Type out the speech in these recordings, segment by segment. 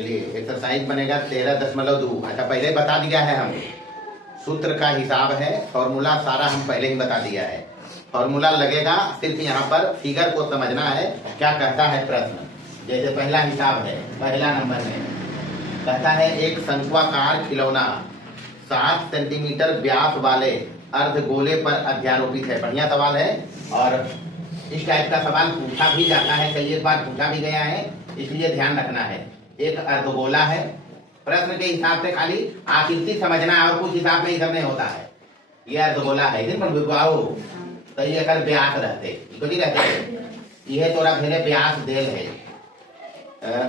चलिए एक्सरसाइज बनेगा 13.2। अच्छा पहले बता दिया है हम, सूत्र का हिसाब है, फॉर्मूला सारा हम पहले ही बता दिया है। फॉर्मूला लगेगा, सिर्फ यहाँ पर फिगर को समझना है क्या कहता है प्रश्न। जैसे पहला हिसाब है, पहला नंबर में कहता है एक शंक्वाकार खिलौना 7 सेंटीमीटर व्यास वाले अर्धगोले पर अध्यारोपित है। बढ़िया सवाल है और इस टाइप का सवाल पूछा भी जाता है, कई एक बार पूछा भी गया है, इसलिए ध्यान रखना है। एक अर्धगोला है, प्रश्न के हिसाब से खाली आकृति समझना है और कुछ हिसाब में इधर नहीं होता है। ये अर्धगोला है, दिन पर बिगवाओ तो ये कर व्यास रहते कुछ रहते, यह तोरा घेरे व्यास देल है।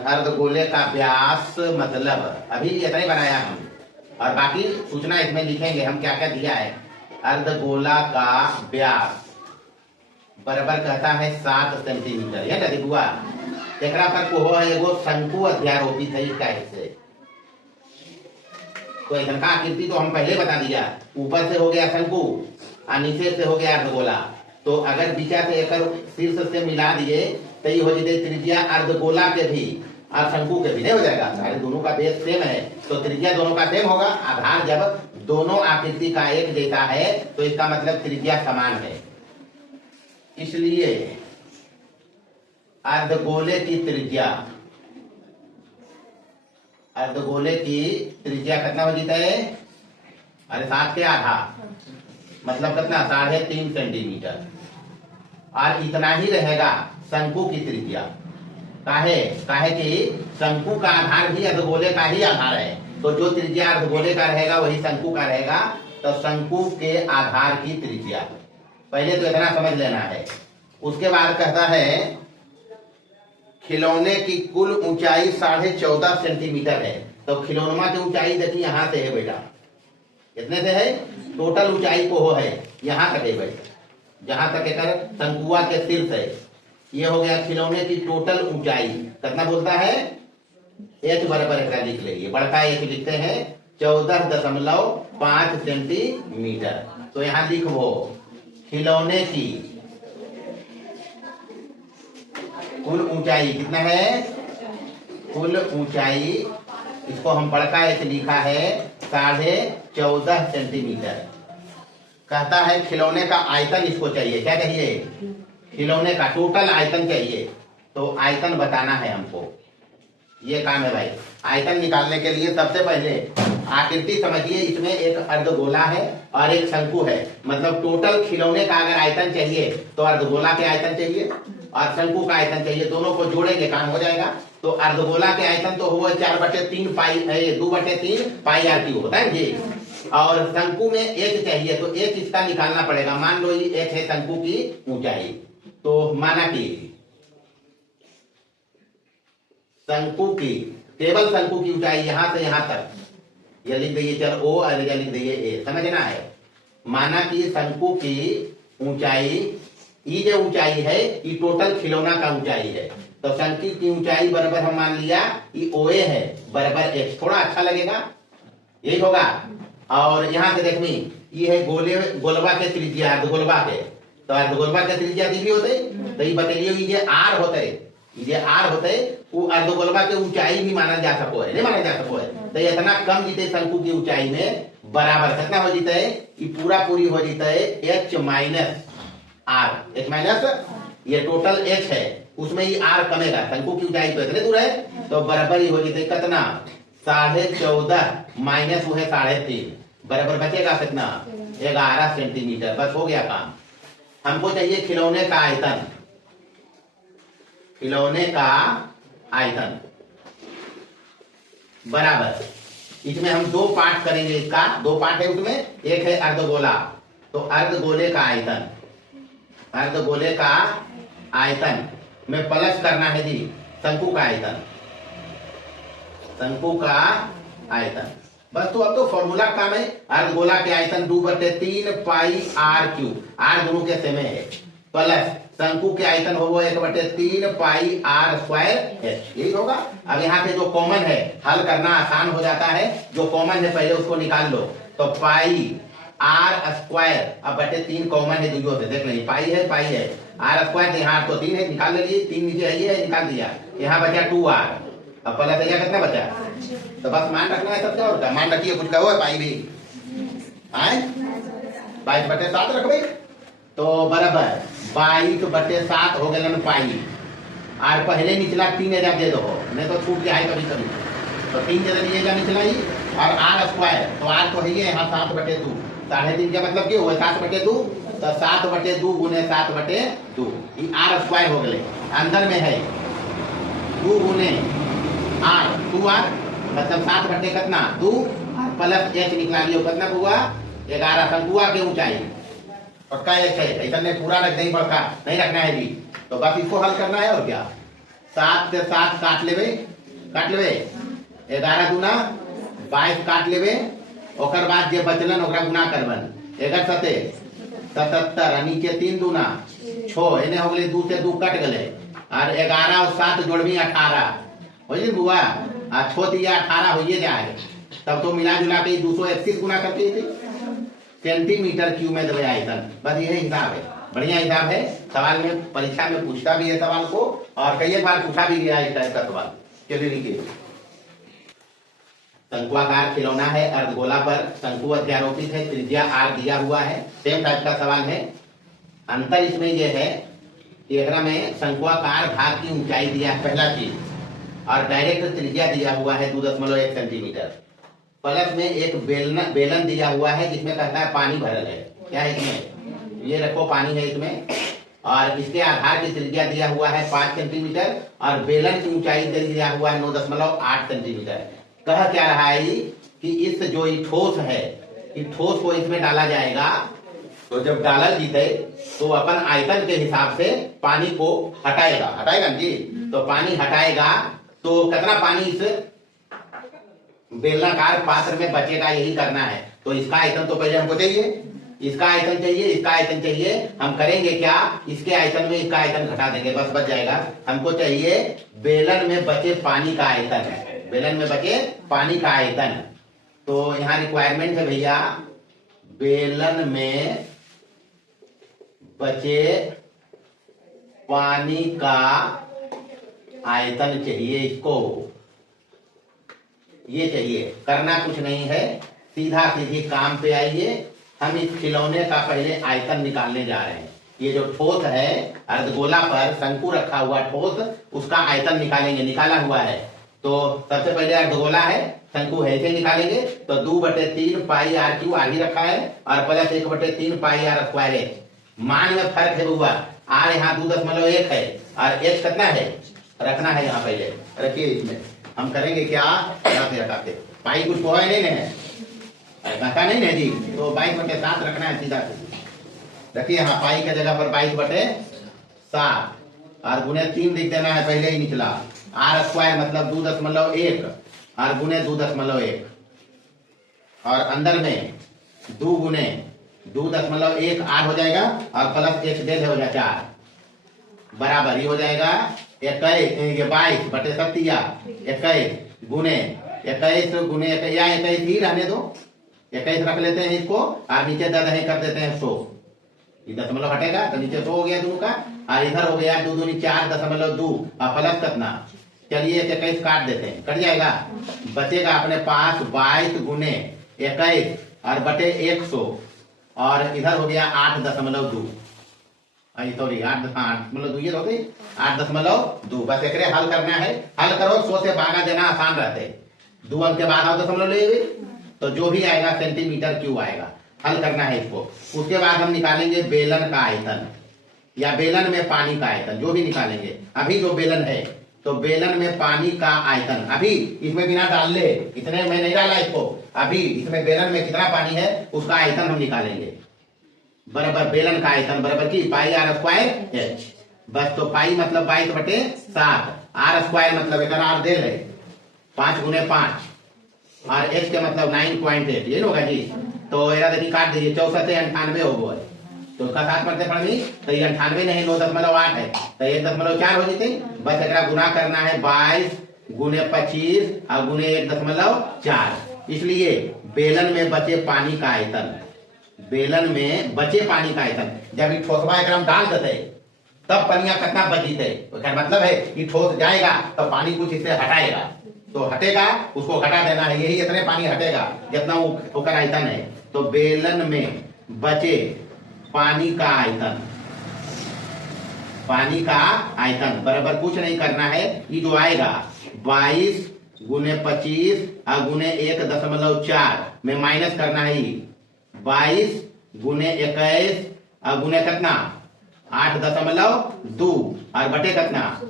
अर्धगोले का व्यास मतलब अभी इतना ही बनाया हम, और बाकी सूचना इसमें लिखेंगे हम क्या क्या दिया है। अर्धगोला का व्यास बराबर कहता है 7 सेंटीमीटर। ये ना हुआ एकरा पर कोहो है एगो शंकु अध्यारोपित है इस टाइप से। तो ऐसा का आकृति तो हम पहले बता दिया, ऊपर से हो गया शंकु और नीचे से हो गया अर्धगोला। तो अगर बीचा से एक शीर्ष से मिला दिए तो ये हो जाए त्रिज्या अर्धगोला के भी और शंकु के भी नहीं हो जाएगा। सारे दोनों का बेस सेम है तो त्रिज्या दोनों का सेम होगा। आधार जब दोनों आकृति का एक जैसा है तो इसका मतलब त्रिज्या समान है। इसलिए अर्धगोले की त्रिज्या कितना हो जाता है? अरे 7 के आधा मतलब कितना 3.5 सेंटीमीटर। और इतना ही रहेगा शंकु की त्रिज्या। काहे कि शंकु का आधार भी अर्धगोले का ही आधार है, तो जो त्रिज्या अर्धगोले का रहेगा वही शंकु का रहेगा। तो शंकु के आधार की त्रिज्या पहले तो इतना समझ लेना है। उसके बाद कहता है खिलौने की कुल ऊंचाई 14.5 सेंटीमीटर है। तो खिलौना की ऊंचाई देखिए यहाँ से है बेटा, कितने से है? टोटल ऊंचाई को हो है यहाँ तक है बेटा, जहां तक एक शंकुआ के शीर्ष है। ये हो गया खिलौने की टोटल ऊंचाई। कितना बोलता है? एच बराबर एक लिख लेंगे, बड़का एच लिखते हैं 14.5 सेंटीमीटर। तो यहाँ लिखो खिलौने की कुल ऊंचाई कितना है? कुल ऊंचाई, इसको हम बड़का एच लिखा है 14.5 सेंटीमीटर। कहता है खिलौने का आयतन इसको चाहिए। क्या चाहिए? खिलौने का टोटल आयतन चाहिए। तो आयतन बताना है हमको, ये काम है भाई। आयतन निकालने के लिए सबसे पहले आकृति समझिए, इसमें एक अर्धगोला है और एक शंकु है। मतलब टोटल खिलौने का अगर आयतन चाहिए तो अर्धगोला के आयतन चाहिए और शंकु का आयतन चाहिए, दोनों को जोड़ेंगे काम हो जाएगा। तो अर्धगोला के आयतन तो हुआ 4/3 पाई 2/3 पाई r³ होता है जी। और शंकु में एच चाहिए तो एच इसका निकालना पड़ेगा। मान लो ये एच है शंकु की ऊंचाई, तो माना कि शंकु की केवल शंकु की ऊंचाई यहां से यहां तक, ये लिख दीजिए चल ओ और ये लिख दीजिए ए, समझना है। माना कि शंकु की ऊंचाई, ये जो ऊंचाई है ये टोटल खिलौना का ऊंचाई है। तो शंकु की ऊंचाई बराबर हम मान लिया ये ओए है बराबर एच। थोड़ा अच्छा लगेगा, यही होगा। और यहाँ से देखनी ये है गोलवा के त्रिज्या अर्धगोलवा के, तो अर्धगोलवा के त्रिज्या भी होते तो ये बतेलिए ये आर होते, ये आर होते वो अर्धगोलवा के ऊंचाई भी माना जा सको है, नहीं माना जा सको है। तो इतना कम जीते शंकु की ऊंचाई में बराबर कितना हो जीता है? ये पूरी हो जीता है H minus R. H minus ये टोटल एच है, उसमें ये आर कमेगा। शंकु की ऊंचाई तो इतने दूर है तो बराबर ही हो जीते कितना 14.5 माइनस वो है 3.5 बराबर बचेगा कितना 11 सेंटीमीटर। बस हो गया काम। हमको चाहिए खिलौने का आयतन। खिलौने का आयतन बराबर, इसमें हम 2 पार्ट करेंगे। इसका 2 पार्ट है, उसमें एक है अर्धगोला। तो अर्धगोले का आयतन, अर्धगोले का आयतन में प्लस करना है जी शंकु का आयतन, शंकु का आयतन। बस तो अब तो फॉर्मूला काम है। अर्धगोला के आयतन 2/3 पाई r³, आर दोनों के सेम है, प्लस शंकु के आयतन हो 1/3 पाई r²h, यही होगा। अब यहाँ से जो कॉमन है हल करना आसान हो जाता है, जो कॉमन है पहले उसको निकाल लो। तो पाई r² अब बटे 3 कॉमन है दूसरों से, देख लेंगे पाई है r² यहाँ तो 3 है, निकाल लिए। 3 नीचे है, ये निकाल दिया। यहाँ बचा 2r अब पहला तैयार कितना बचा, तो बस मान रखना है सबसे, और क्या मान रखिए, कुछ कहो पाई भी आए 22/7 रख भाई, तो बराबर 22/7 हो गए पाई, और पहले निचला 3 हजार दे दो, नहीं तो छूट जाए कभी कभी, तो 3 दे दीजिएगा निचला ही, और आर स्क्वायर, तो आर तो है ही यहाँ 7/2, 3.5 का मतलब क्या हुआ 7/2, तो 7/2 गुने 7/2, आर स्क्वायर हो गए, अंदर में है 2 गुने आर, 2r मतलब 7 कितना 2 प्लस h निकला लियो, कितना हुआ 11, शंकुआ की ऊंचाई पक्का एक है, ऐसा नहीं पूरा रख नहीं पड़ता, नहीं रखना है जी, तो बस इसको हल करना है, और क्या 7 से 7 काट लेवे, 11 दूना 22 काट लेवे, ओकर बाद जे बचलन ओकरा गुना करबन, 11 सते 77, नीचे 3 दूना 6, एने हो गए 2 से 2 कट गए, और 11 और 7 जोड़वी 18 हो जी बुआ, आ 6 दिया 18 हो जाए, तब तो मिला जुला के 231 गुना करके सेंटीमीटर क्यूब में देवे आयतन, बस यही हिसाब है, बढ़िया हिसाब है, सवाल में परीक्षा में पूछता भी है सवाल को, और कई बार पूछा भी गया इस टाइप का सवाल। चलिए लिखिए, शंक्वाकार खिलौना है, अर्धगोला पर शंकु अध्यारोपित है, त्रिज्या आर दिया हुआ है, सेम टाइप का सवाल है। अंतर इसमें यह है कि एकरा में शंक्वाकार भाग की ऊंचाई दिया है पहला चीज, और डायरेक्ट त्रिज्या दिया हुआ है 2.1 सेंटीमीटर, प्लस में एक बेलन दिया हुआ है जिसमें कहता है पानी भरल है, क्या है इसमें, ये रखो पानी है इसमें, और इसके आधार की त्रिज्या दिया हुआ है 5 सेंटीमीटर, और बेलन की ऊंचाई दिया हुआ है 9.8 सेंटीमीटर। कह क्या रहा है कि इस जो ठोस है, इस ठोस को इसमें डाला जाएगा, तो जब डाला जीते तो अपन आयतन के हिसाब से पानी को हटाएगा जी, तो पानी हटाएगा तो कितना पानी इस बेलनाकार पात्र में बचेगा, यही करना है। तो इसका आयतन तो पहले हमको चाहिए, इसका आयतन चाहिए, इसका आयतन चाहिए, हम करेंगे क्या, इसके आयतन में इसका आयतन घटा देंगे, बस बच जाएगा। हमको चाहिए बेलन में बचे पानी का आयतन, बेलन में बचे पानी का आयतन। तो यहाँ रिक्वायरमेंट है भैया, बेलन में बचे पानी का आयतन चाहिए, इसको ये चाहिए, करना कुछ नहीं है, सीधा सीधी काम पे आइए। हम इस खिलौने का पहले आयतन निकालने जा रहे हैं। ये जो ठोस है अर्धगोला पर शंकु रखा हुआ ठोस, उसका आयतन निकालेंगे, निकाला हुआ है। तो सबसे पहले अर्धगोला है, शंकु है, इसे निकालेंगे, तो 2/3 पाई आर क्यू आर ही रखा है, और प्लस 1/3 पाई आर स्क्वायर है। मान में फर्क है बुआ, आर यहाँ 2.1 है, और एच कितना है रखना है, यहाँ पहले रखिए। इसमें हम करेंगे क्या, हटाते पाई कुछ को है नहीं है, ऐसा नहीं है जी, तो 22/7 रखना है सीधा से। रखिए यहाँ पाई के जगह पर 22/7, और गुने 3 लिख देना है पहले ही निचला, आर स्क्वायर मतलब 2.1, और गुने 2.1, और अंदर में 2 गुने 2.1 आर हो जाएगा, और प्लस एक डेढ़ हो जाएगा 4, बराबर ये हो जाएगा 21/7 गुने 21 गुने 21 ही रहने दो, 21 रख लेते हैं इसको, और नीचे 10 कर देते हैं 100, ये 0 हटेगा तो नीचे 100 हो गया 2 का, और इधर हो गया 2 दूनी 4.2, और प्लस कितना, चलिए 21 काट देते हैं, कट जाएगा, बचेगा अपने पास 22 गुने 21 और बटे 100, और इधर हो गया 8.2, सॉरी 8.2 ये होते 8.2, बस एक हल करना है। हल करो, 100 से भागा देना आसान रहते, 2 अंक के बाद 8 ले, तो जो भी आएगा सेंटीमीटर क्यूब आएगा। हल करना है इसको। उसके बाद हम निकालेंगे बेलन का आयतन, या बेलन में पानी का आयतन, जो भी निकालेंगे। अभी जो बेलन है, तो बेलन में पानी का आयतन, अभी इसमें बिना डाल ले, इतने में नहीं डाला इसको, अभी इसमें बेलन में कितना पानी है उसका आयतन हम निकालेंगे, बराबर बेलन का आयतन बराबर की पाई आर स्क्वायर एच। बस तो पाई मतलब 22/7, आर स्क्वायर मतलब एक आर दे ले 5 गुने 5, और एच के मतलब 9.8, ये होगा जी। तो एरा देखिए काट दीजिए, 64 से 98 हो गए, तो उसका 7 पढ़ते पढ़ी, तो ये 98 नहीं 9.8 है, तो 1.4 हो जाते। बस एक गुना करना है 22 गुने 25 और गुने 1.4, इसलिए बेलन में बचे पानी का आयतन, बेलन में बचे पानी का आयतन, जब ठोसवा एक डाल देते तब पनिया कितना बचीते। मतलब है कि ठोस जाएगा तो पानी कुछ इससे हटाएगा, तो हटेगा उसको हटा देना है, यही इतने पानी हटेगा जितना वो होकर आयतन है। तो बेलन में बचे पानी का आयतन, पानी का आयतन बराबर कुछ नहीं करना है, ये जो आएगा 22 गुने 25 और गुने 1.4 में माइनस करना है। 22 गुने 21 और गुने कितना 8.2 और बटे कितना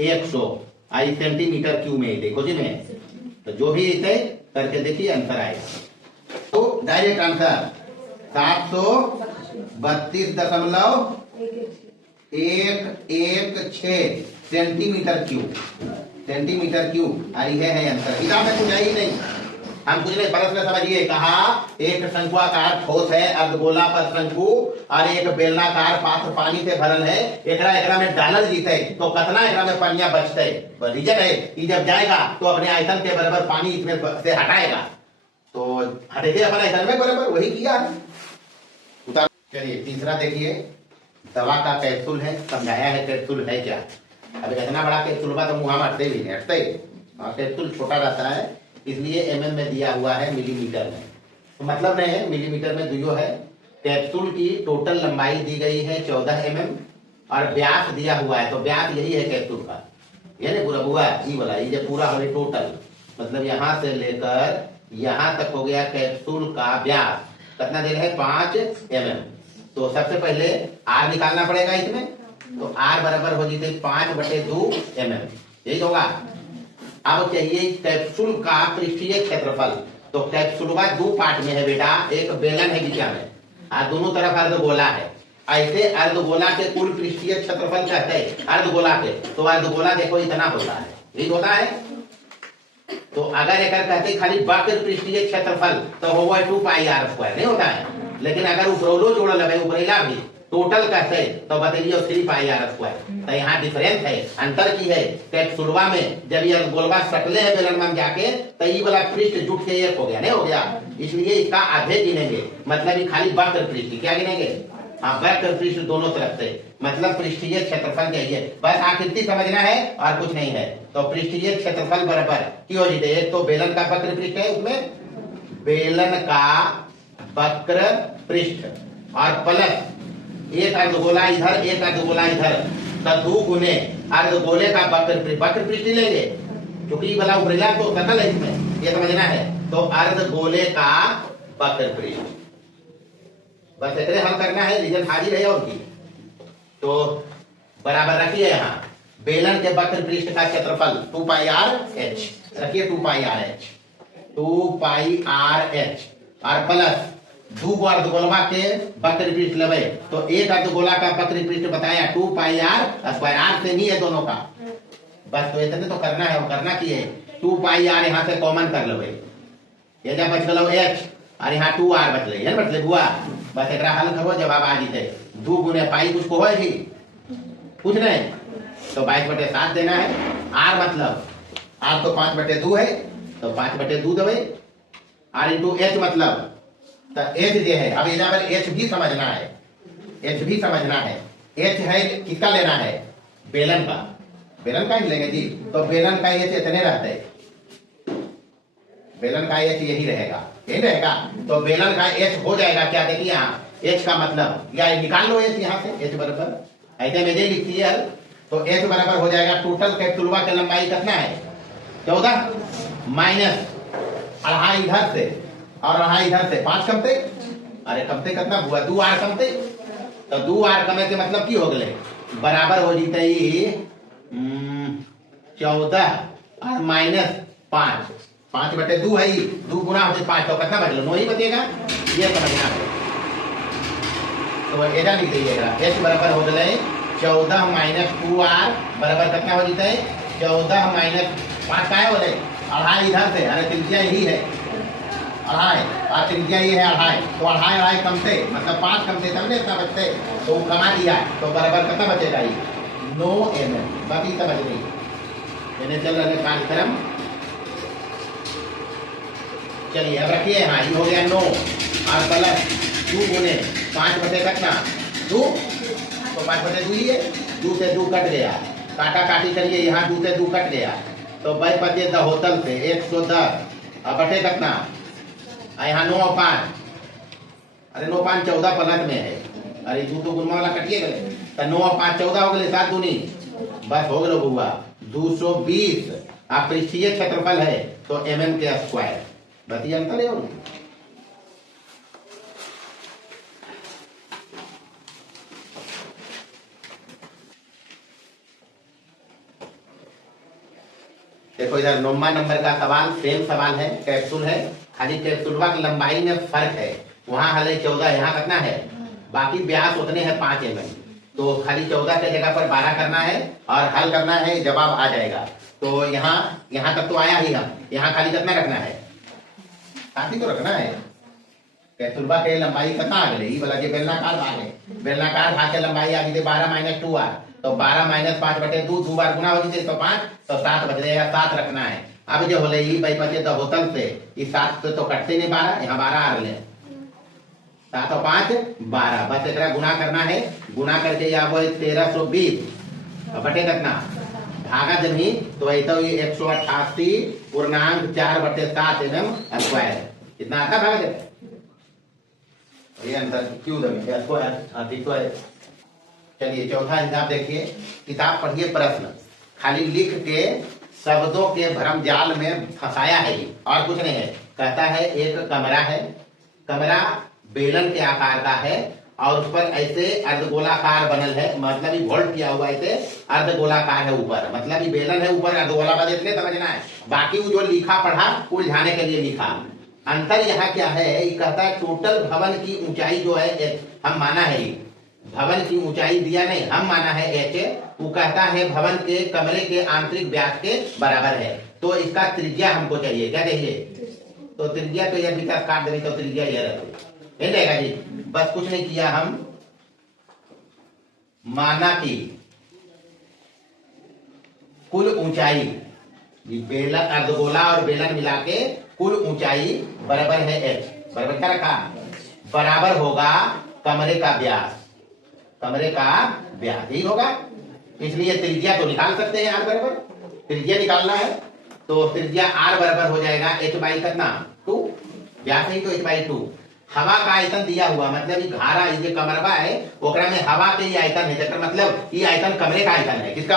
100 आई सेंटीमीटर क्यूब में। देखो जी में तो जो भी इसे करके देखिए आंसर आएगा। तो direct answer 782.116 centimetre cube, centimetre cube. और यह है आंसर। इधर में कुछ ही नहीं, हम कुछ नहीं, परस में समझिए। कहा एक शंकुआकार ठोस है अर्धगोला पर शंकु और एक बेलनाकार पात्र पानी से भरल है, एकरा एकरा में डालल जीते तो कितना एकरा में पनिया बचते। रीजन है कि जब जाएगा तो अपने आयतन के बराबर पानी इसमें से हटाएगा, तो हटेगा अपना आयतन में बराबर, वही किया। चलिए तीसरा देखिए, दवा का कैप्सूल है, समझाया है कैप्सूल है क्या। अब इतना बड़ा कैप्सूल बा तो मुँह में हटते भी नहीं, हटते। कैप्सूल छोटा रहता है इसलिए एमएम में दिया हुआ है, मिलीमीटर में तो मतलब नहीं है, मिलीमीटर में दियो है। कैप्सूल की टोटल लंबाई दी गई है 14 mm और व्यास दिया हुआ है, तो व्यास यही है कैप्सूल का, ये नहीं पूरा हुआ ये वाला, ये पूरा हो टोटल, मतलब यहाँ से लेकर यहाँ तक हो गया कैप्सूल का व्यास। कितना दे रहे हैं 5 mm। तो सबसे पहले आर निकालना पड़ेगा इसमें, तो आर बराबर हो जाते 5/2 mm, यही होगा। अब चाहिए कैप्सूल का पृष्ठीय क्षेत्रफल, तो कैप्सूल का 2 पार्ट में है बेटा, एक बेलन है बीच में और दोनों तरफ अर्धगोला है। ऐसे अर्धगोला के कुल पृष्ठीय क्षेत्रफल कहते हैं अर्धगोला के, तो अर्धगोला देखो इतना होता है, यही होता है। तो अगर एक कहते खाली वक्र पृष्ठीय क्षेत्रफल तो होगा 2πr² नहीं होता है, लेकिन अगर उपरोलो जोड़ल है उपरेला भी टोटल कहते तो बतलिए 3πr²। तो यहाँ डिफरेंस है, अंतर की है। कैप्सूलवा में जब ये गोलवा सकले है बेलन में जाके तो ये वाला पृष्ठ जुट के एक हो गया, नहीं हो गया, इसलिए इसका आधे गिनेंगे, मतलब ये खाली वक्र पृष्ठ क्या गिनेंगे, हाँ वक्र पृष्ठ दोनों तरफ से, मतलब पृष्ठीय क्षेत्रफल चाहिए, बस आकृति समझना है और कुछ नहीं है। तो पृष्ठीय क्षेत्रफल बराबर की हो जाए, एक तो बेलन का वक्र पृष्ठ है, उसमें बेलन का वक्र पृष्ठ और प्लस एक अर्धगोला इधर एक अर्धगोला इधर, तो 2 गुने अर्धगोले का वक्र पृष्ठ लेंगे, क्योंकि वाला उपरेला तो सकल है इसमें, ये समझना है। तो अर्धगोले का वक्र पृष्ठ, बस इतने हल करना है, रीजन हाजिर है और की। तो बराबर रखिए यहाँ बेलन के वक्र पृष्ठ का क्षेत्रफल 2πrh, रखिए 2πrh, 2πrh और प्लस 2 अर्धगोलवा के वक्र पृष्ठ लेवे, तो एक अर्धगोला का वक्र पृष्ठ बताया 2πr², r से नहीं है दोनों का, बस तो इतने तो करना है। वो करना की है 2πr यहाँ से कॉमन कर लेवे, ये जब बच गलो h और यहाँ 2r बचले, है ना बचले बुआ, बस एक हल करो जवाब आ जीते। 2 गुने पाई कुछ को है ही कुछ नहीं, तो 22/7 देना है। r मतलब r तो 5/2 है, तो 5/2 देवे, r इंटू h मतलब तो एच जो है, अब यहाँ पर एच भी समझना है, एच भी समझना है। एच है किसका लेना है, बेलन का, बेलन का ही लेंगे जी, तो बेलन का एच इतने रहते हैं, बेलन का एच यही रहेगा, यही रहेगा। तो बेलन का एच हो जाएगा क्या, देखिए यहाँ एच का मतलब या निकाल लो एच यहाँ से, एच बराबर ऐसे में लिखती है, तो एच बराबर हो जाएगा टोटल कैप्सूलवा की लंबाई कितना है 14 माइनस अढ़ाई इधर से और अढ़ाई इधर से 5 कमते, अरे कमते कितना हुआ 2r कमते, तो 2r कमे के मतलब की हो गए बराबर हो जीते 14 और माइनस 5, 5/2 है, 2 गुना होते 5, तो कितना बच लो 9 ही बचेगा, ये समझना है। तो ऐसा लिख दीजिएगा, h बराबर हो गए 14 माइनस 2r बराबर कितना हो जीते 14 माइनस 5 का है बोले अढ़ाई इधर से, अरे त्रिज्या यही है अढ़ाई और त्रिज्या ये है अढ़ाई, तो अढ़ाई कमते मतलब 5 कमते तब इतना बचते, तो कमा दिया, तो बराबर कितना बचेगा ये 9 mm। बाकी समझ नहीं, मैंने चल रहे कार्यक्रम। चलिए अब रखिए यहाँ, ये हो गया 9 और प्लस 2 गुने 5 बटे कितना 2, तो 5/2 ही है, दू से दू कट गया, काटा काटी करिए, यहाँ दू से दू कट गया, तो भाई पचे दहोतल से 110 अब बटे कितना, यहाँ 9 और 5, अरे 9 5 14 प्लस में है, अरे दू तो गुणमा वाला कटिए गए, तो 9 और 5 14 हो गए, 7 दूनी बस हो गए हुआ 220। आप पृष्ठीय क्षेत्रफल है तो mm के स्क्वायर, बस ये अंतर है। और देखो इधर 9वां नंबर का सवाल सेम सवाल है, कैप्सूल है, खाली कैप्सूलवा की लंबाई में फर्क है, वहां हल 14, यहाँ कितना है, बाकी व्यास उतने हैं 5 mm, तो खाली 14 के जगह पर 12 करना है और हल करना है, जवाब आ जाएगा। तो यहाँ तक तो आया ही, हम यहाँ खाली कितना रखना है, काफी तो रखना है। कैप्सूलवा के लंबाई कितना आ गई, वाला जो बेलनाकार भाग है, बेलनाकार भाग के लंबाई आ गई 12 - 2 r, तो 12 - 5 बटे 2, 2 बार गुना हो गई तो 5, तो 7 बच जाएगा, 7 रखना है। अब जो होले ई भाई पचे दहोतल से इस 7 से तो कटते नहीं 12, यहाँ 12 आ रहे, 7 और 5 12, बस एक गुना करना है, गुना करके यहाँ वो 1320 बटे कितना, भागा जमी तो ऐसा 188.4 बटे 7 mm स्क्वायर, कितना आता भागा जब ये अंतर क्यों दबी स्क्वायर। चलिए चौथा हिसाब देखिए, किताब पढ़िए, प्रश्न खाली लिख के शब्दों के भ्रम जाल में फंसाया है ये, और कुछ नहीं है। कहता है एक कमरा है, कमरा बेलन के आकार का है और उस पर ऐसे अर्धगोलाकार बनल है, मतलब ही वोल्ट किया हुआ ऐसे अर्धगोलाकार है ऊपर, मतलब ही बेलन है ऊपर अर्धगोलाकार, इतने समझना है, बाकी वो जो लिखा पढ़ा उलझाने के लिए लिखा। अंतर यहाँ क्या है, ये कहता है टोटल भवन की ऊंचाई जो है, हम माना है भवन की ऊंचाई दिया नहीं, हम माना है h, वो कहता है भवन के कमरे के आंतरिक व्यास के बराबर है, तो इसका त्रिज्या हमको चाहिए, क्या चाहिए, तो त्रिज्या तो यह विकास काट देनी, तो त्रिज्या यह रखो, मिल जाएगा जी। बस कुछ नहीं किया, हम माना कि कुल ऊंचाई बेलन अर्धगोला और बेलन मिला के कुल ऊंचाई बराबर है h, बराबर क्या रखा, बराबर होगा कमरे का व्यास, कमरे का व्यास ही होगा, इसलिए त्रिज्या तो निकाल सकते हैं, r बराबर त्रिज्या निकालना है, तो त्रिज्या r बराबर हो जाएगा h बाई कितना 2, व्यास ही तो h बाई 2। हवा का आयतन दिया हुआ, मतलब घारा ये कमरवा है, ओकरा में हवा के ये आयतन है, जकर मतलब ये आयतन कमरे का आयतन है, किसका,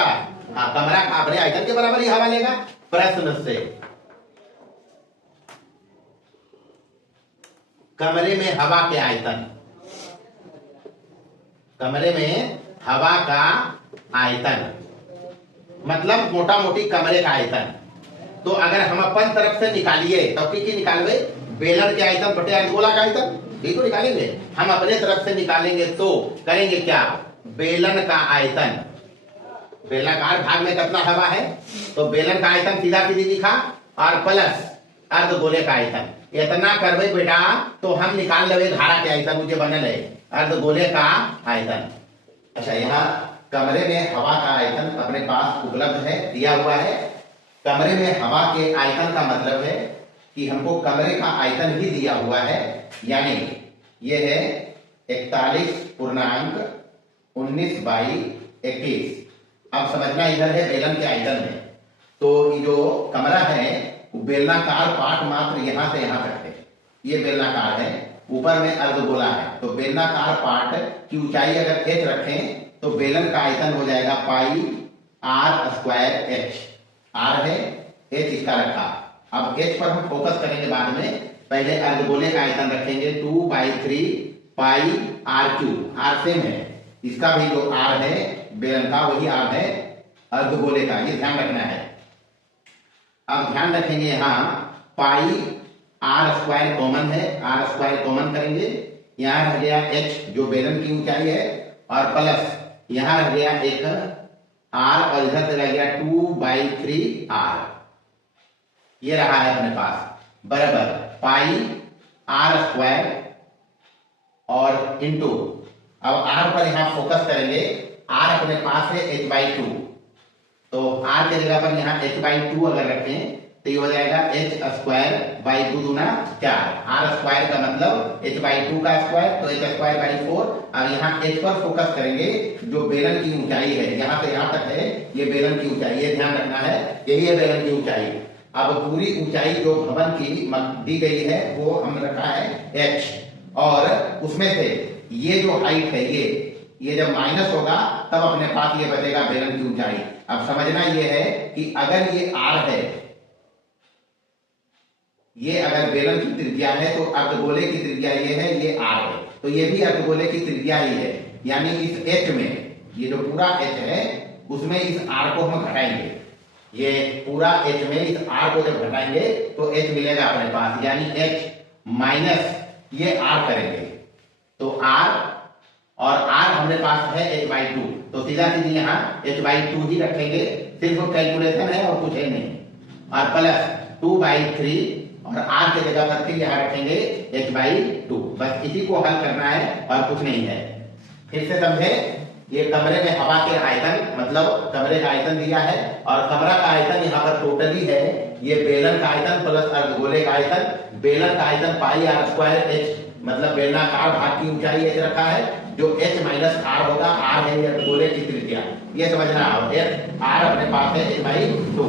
हाँ कमरा का अपने आयतन के बराबर ही हवा लेगा। प्रश्न से कमरे में हवा के आयतन, कमरे में हवा का आयतन मतलब मोटा मोटी कमरे का आयतन, तो अगर हम अपन तरफ से निकालिए तो की निकालवे, बेलन के आयतन बटे अर्धगोला का आयतन, ये तो निकालेंगे, हम अपने तरफ से निकालेंगे तो करेंगे क्या, बेलन का आयतन, बेलनाकार भाग में कितना हवा है, तो बेलन का आयतन सीधा सीधी लिखा और प्लस अर्धगोले का आयतन, इतना करवे बेटा तो हम निकाल लेवे धारा के आयतन, मुझे बनल है अर्धगोले का आयतन। अच्छा, यहाँ कमरे में हवा का आयतन अपने पास उपलब्ध है, दिया हुआ है, कमरे में हवा के आयतन का मतलब है कि हमको कमरे का आयतन भी दिया हुआ है, यानी ये है 41.19/21। अब समझना इधर है बेलन के आयतन में, तो ये जो कमरा है बेलनाकार पार्ट मात्र यहाँ से यहाँ तक है, ये बेलनाकार है, ऊपर में अर्धगोला है, तो बेलनाकार पार्ट की ऊंचाई अगर h रखें तो बेलन का आयतन हो जाएगा पाई r स्क्वायर h, r है h इसका रखा। अब h पर हम फोकस करेंगे बाद में, पहले अर्धगोले का आयतन रखेंगे 2/3 पाई r3, r सेम है, इसका भी जो r है बेलन का वही r है अर्धगोले का, ये ध्यान रखना है। अब ध्यान रखेंगे यहाँ पाई r स्क्वायर कॉमन है, r स्क्वायर कॉमन करेंगे, यहाँ रह गया h जो बेलन की ऊंचाई है और प्लस यहाँ रह गया एक r और इधर से रह गया 2/3 r, ये रहा है अपने पास, बराबर पाई r स्क्वायर और इंटू, अब r पर यहाँ फोकस करेंगे, r अपने पास है h/2, तो r के जगह पर यहाँ h/2 अगर रखें तो ये हो जाएगा एच स्क्वायर बाई 2 दूना 4। आर स्क्वायर का मतलब एच बाई 2 का स्क्वायर, तो एच स्क्वायर बाई 4। अब यहाँ एच पर फोकस करेंगे, जो बेलन की ऊंचाई है यहाँ से यहाँ तक है, ये बेलन की ऊंचाई, ये ध्यान रखना है, यही है बेलन की ऊंचाई। अब पूरी ऊंचाई जो भवन की दी गई है वो हमने रखा है एच, और उसमें से ये जो हाइट है ये जब माइनस होगा तब अपने पास ये बचेगा बेलन की ऊंचाई। अब समझना ये है कि अगर ये आर है, ये अगर बेलन की त्रिज्या है तो अर्धगोले की त्रिज्या ये है, ये आर है, तो ये भी अर्धगोले की त्रिज्या ही है। यानी इस एच में, ये जो पूरा एच है उसमें इस आर को हम घटाएंगे, ये पूरा एच में इस आर को जब घटाएंगे तो एच मिलेगा अपने पास, यानी एच माइनस ये आर करेंगे, तो आर और आर हमारे पास है एच बाई 2, तो सीधा सीधी यहाँ एच बाई 2 ही रखेंगे, सिर्फ कैलकुलेशन है और कुछ है नहीं, और प्लस 2 बाई 3 और आर की जगह पर फिर यहाँ रखेंगे एच बाई 2। बस इसी को हल करना है और कुछ नहीं है। फिर से समझे, ये कमरे में हवा के आयतन, मतलब कमरे का आयतन दिया है, और कमरा का आयतन यहाँ पर टोटली है ये बेलन का आयतन प्लस अर्धगोले का आयतन। बेलन का आयतन पाई आर स्क्वायर एच, मतलब बेलनाकार भाग की ऊंचाई एच रखा है, जो एच माइनस आर होगा, आर है अर्धगोले की त्रिज्या, ये समझना हो। एच आर अपने पास है एच बाई 2,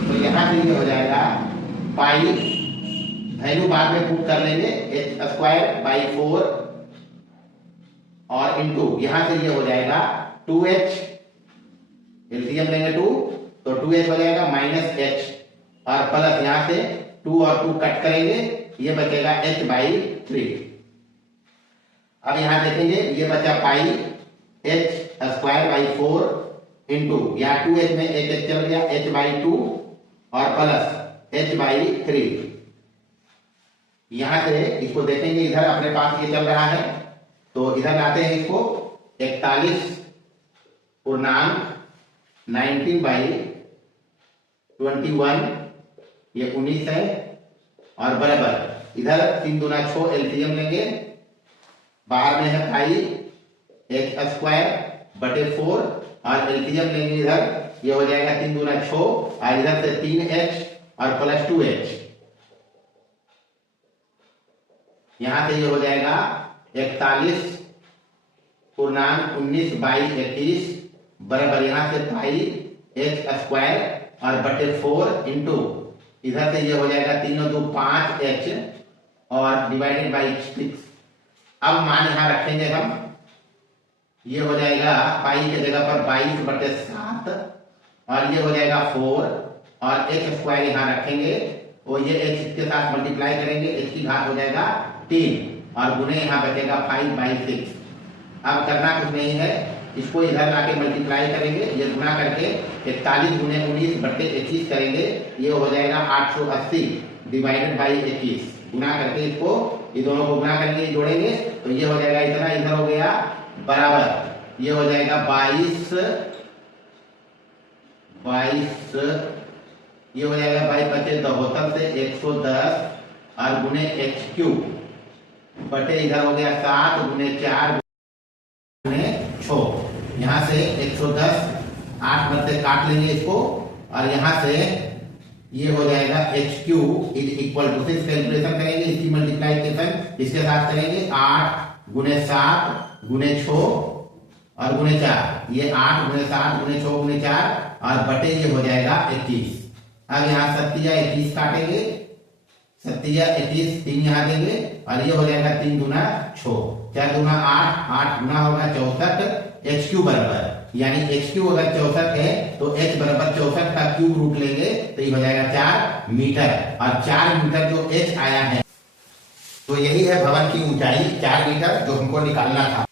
तो यहाँ से ये हो जाएगा पाई, वैल्यू बाद में पुट कर लेंगे, एच स्क्वायर बाई 4 और इंटू यहां से ये हो जाएगा 2h, एलसीएम लेंगे 2, तो 2h हो जाएगा माइनस h, और प्लस यहां से 2 और 2 कट करेंगे, ये बचेगा h बाई 3। अब यहां देखेंगे ये बचा पाई h स्क्वायर बाई 4 इंटू यहाँ 2h में h चल गया, h बाई 2 और प्लस h बाई 3। यहां से इसको देखेंगे, इधर अपने पास ये चल रहा है, तो इधर लाते हैं इसको 41 पूर्णांक 19 बाई 21, ये 19 है, और बराबर इधर 3 दूना 6 एलसीएम लेंगे, बाहर में है पाई एच स्क्वायर बटे 4 और एलसीएम लेंगे इधर, ये हो जाएगा 3 दूना 6 और इधर से 3h और प्लस 2h, यहां से ये हो जाएगा 41 पूर्णांक 19 बाई 21 बराबर यहां से पाई एच स्क्वायर और बटे 4 इंटू इधर से ये हो जाएगा 3 और 2 5h और डिवाइडेड बाई 6। अब मान यहां रखेंगे हम, ये हो जाएगा पाई की जगह पर 22 बटे 7 और ये हो जाएगा 4 और एच स्क्वायर यहां रखेंगे, और ये एच के साथ मल्टीप्लाई करेंगे, एच की घात हो जाएगा 3 और गुने यहाँ बचेगा 5 बाई 6। अब करना कुछ नहीं है, इसको इधर लाके मल्टीप्लाई करेंगे, ये गुना करके 41 गुने 19 बटे 21 करेंगे, ये हो जाएगा 880 डिवाइडेड बाई 21। गुना करके इसको, ये दोनों को गुना करके जोड़ेंगे तो ये हो जाएगा इतना, इधर हो गया बराबर, ये हो जाएगा 22, ये हो जाएगा 22 बचे 72 से 110 और गुने एच क्यूब बटे इधर हो गया 7 गुने 4 गुने 6, यहां से 110 8 में से काट लेंगे इसको, और यहां से ये हो जाएगा H Q is equal to, सिर्फ कैलकुलेशन करेंगे, इसकी मल्टीप्लाइकेशन इसके साथ करेंगे, 8 गुने 7 गुने 6 और गुने 4, ये 8 गुने 7 गुने 6 गुने 4 और बटे ये हो जाएगा 21। अब यहाँ 7 या 21 काटेंगे, 7 या 21 3 यहाँ देंगे और ये हो जाएगा 3 दूना 6, 4 दूना 8, 8 गुना होगा 64, एच क्यू बराबर, यानी एच क्यू अगर 64 है तो एच बराबर 64 का क्यूब रूट लेंगे तो ये हो जाएगा 4 मीटर, और 4 मीटर जो एच आया है, तो यही है भवन की ऊंचाई 4 मीटर जो हमको निकालना था।